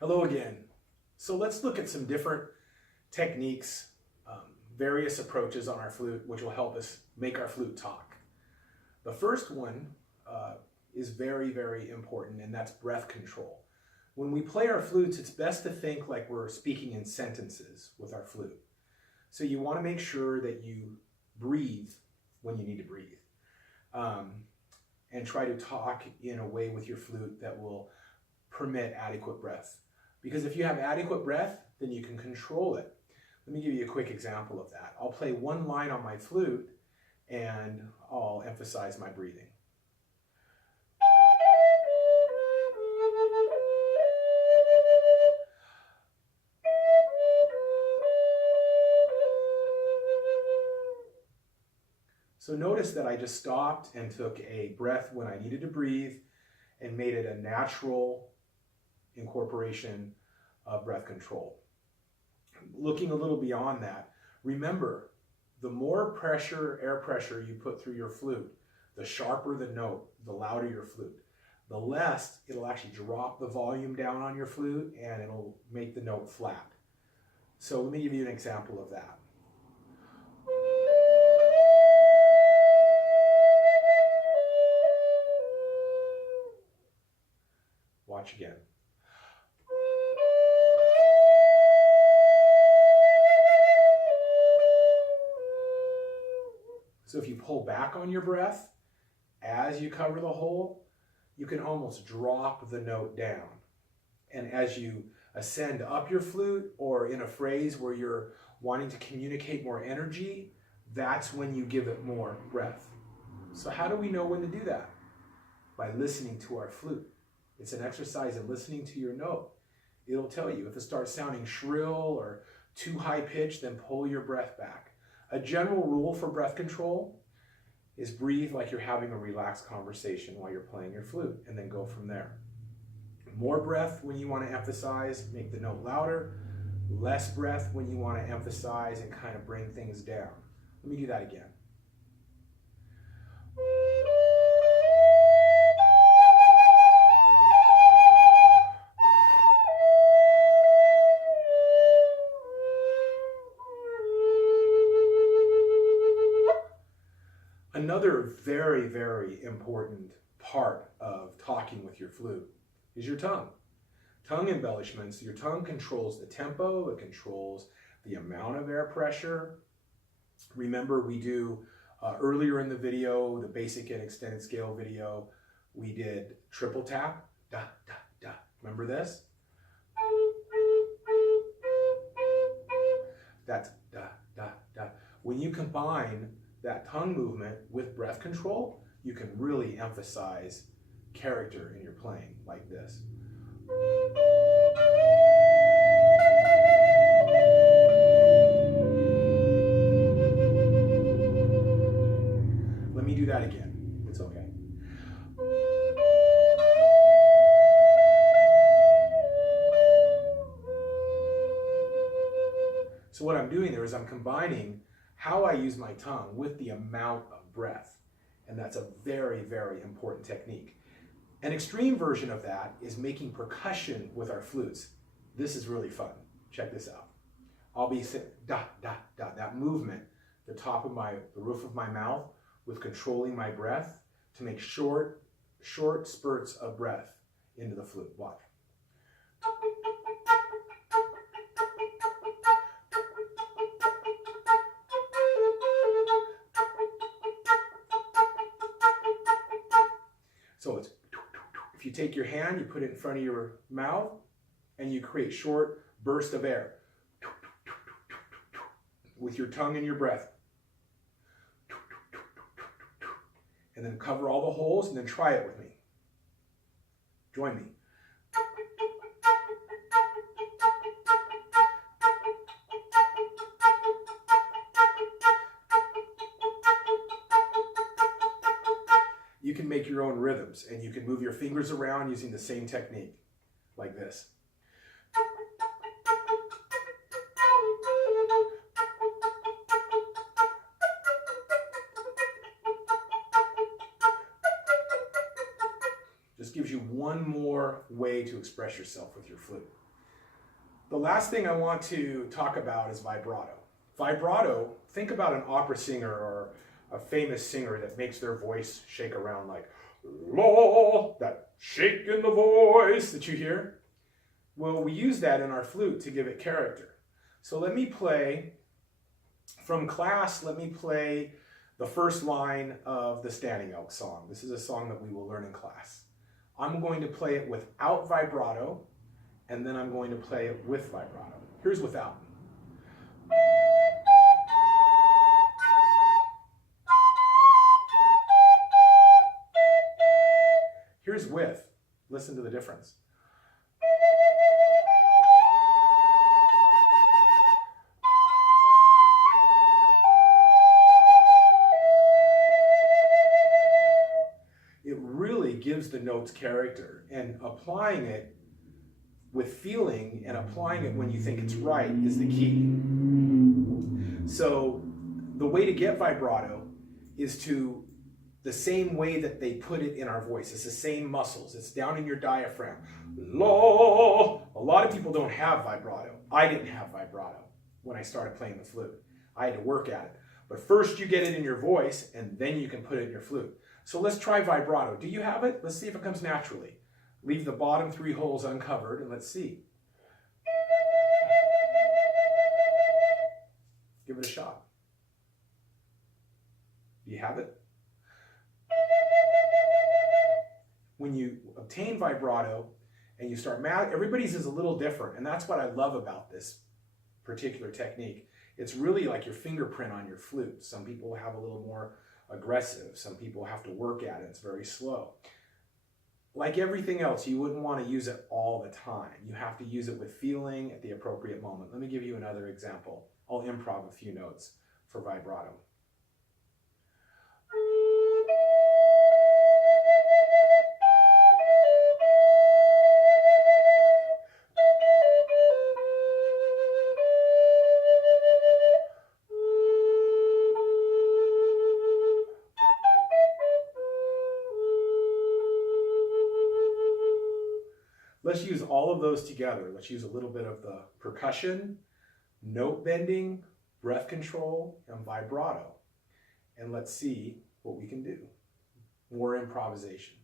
Hello again. So let's look at some different techniques, various approaches on our flute, which will help us make our flute talk. The first one is very, very important, and that's breath control. When we play our flutes, it's best to think like we're speaking in sentences with our flute. So you want to make sure that you breathe when you need to breathe, and try to talk in a way with your flute that will permit adequate breath. Because if you have adequate breath, then you can control it. Let me give you a quick example of that. I'll play one line on my flute and I'll emphasize my breathing. So notice that I just stopped and took a breath when I needed to breathe and made it a natural incorporation of breath control. Looking a little beyond that, remember, the more pressure, air pressure you put through your flute, the sharper the note, the louder your flute. The less, it'll actually drop the volume down on your flute and it'll make the note flat. So let me give you an example of that. Watch again. So if you pull back on your breath as you cover the hole, you can almost drop the note down. And as you ascend up your flute, or in a phrase where you're wanting to communicate more energy, that's when you give it more breath. So how do we know when to do that? By listening to our flute. It's an exercise in listening to your note. It'll tell you if it starts sounding shrill or too high pitched, then pull your breath back. A general rule for breath control is breathe like you're having a relaxed conversation while you're playing your flute, and then go from there. More breath when you want to emphasize, make the note louder. Less breath when you want to emphasize and kind of bring things down. Let me do that again. Another very, very important part of talking with your flute is your tongue. Tongue embellishments. Your tongue controls the tempo, it controls the amount of air pressure. Remember, we do earlier in the video, the basic and extended scale video, we did triple tap, da, da, da. Remember this? That's da, da, da. When you combine that tongue movement with breath control, you can really emphasize character in your playing, like this. Let me do that again. It's okay. So what I'm doing there is I'm combining how I use my tongue with the amount of breath. And that's a very, very important technique. An extreme version of that is making percussion with our flutes. This is really fun. Check this out. I'll be saying da, da, da, that movement, the roof of my mouth, with controlling my breath to make short spurts of breath into the flute. Watch. So it's, if you take your hand, you put it in front of your mouth, and you create short bursts of air with your tongue and your breath. And then cover all the holes, and then try it with me. Join me. You can make your own rhythms, and you can move your fingers around using the same technique, like this. Just gives you one more way to express yourself with your flute. The last thing I want to talk about is vibrato. Vibrato, think about an opera singer or a famous singer that makes their voice shake around like, la, that shake in the voice that you hear. Well, we use that in our flute to give it character. So let me play, from class, let me play the first line of the Standing Elk song. This is a song that we will learn in class. I'm going to play it without vibrato, and then I'm going to play it with vibrato. Here's without. Here's with. Listen to the difference. It really gives the notes character, and applying it with feeling and applying it when you think it's right is the key. So the way to get vibrato is to the same way that they put it in our voice. It's the same muscles. It's down in your diaphragm. La. A lot of people don't have vibrato. I didn't have vibrato when I started playing the flute. I had to work at it. But first you get it in your voice, and then you can put it in your flute. So let's try vibrato. Do you have it? Let's see if it comes naturally. Leave the bottom 3 holes uncovered, and let's see. Give it a shot. Do you have it? When you obtain vibrato and you start everybody's is a little different, and that's what I love about this particular technique. It's really like your fingerprint on your flute. Some people have a little more aggressive. Some people have to work at it. It's very slow. Like everything else, you wouldn't want to use it all the time. You have to use it with feeling at the appropriate moment. Let me give you another example. I'll improv a few notes for vibrato. Let's use all of those together. Let's use a little bit of the percussion, note bending, breath control, and vibrato. And let's see what we can do. More improvisation.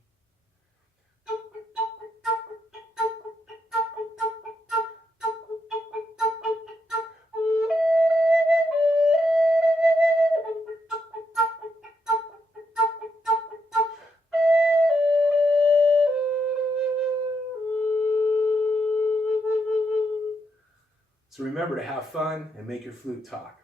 So remember to have fun and make your flute talk.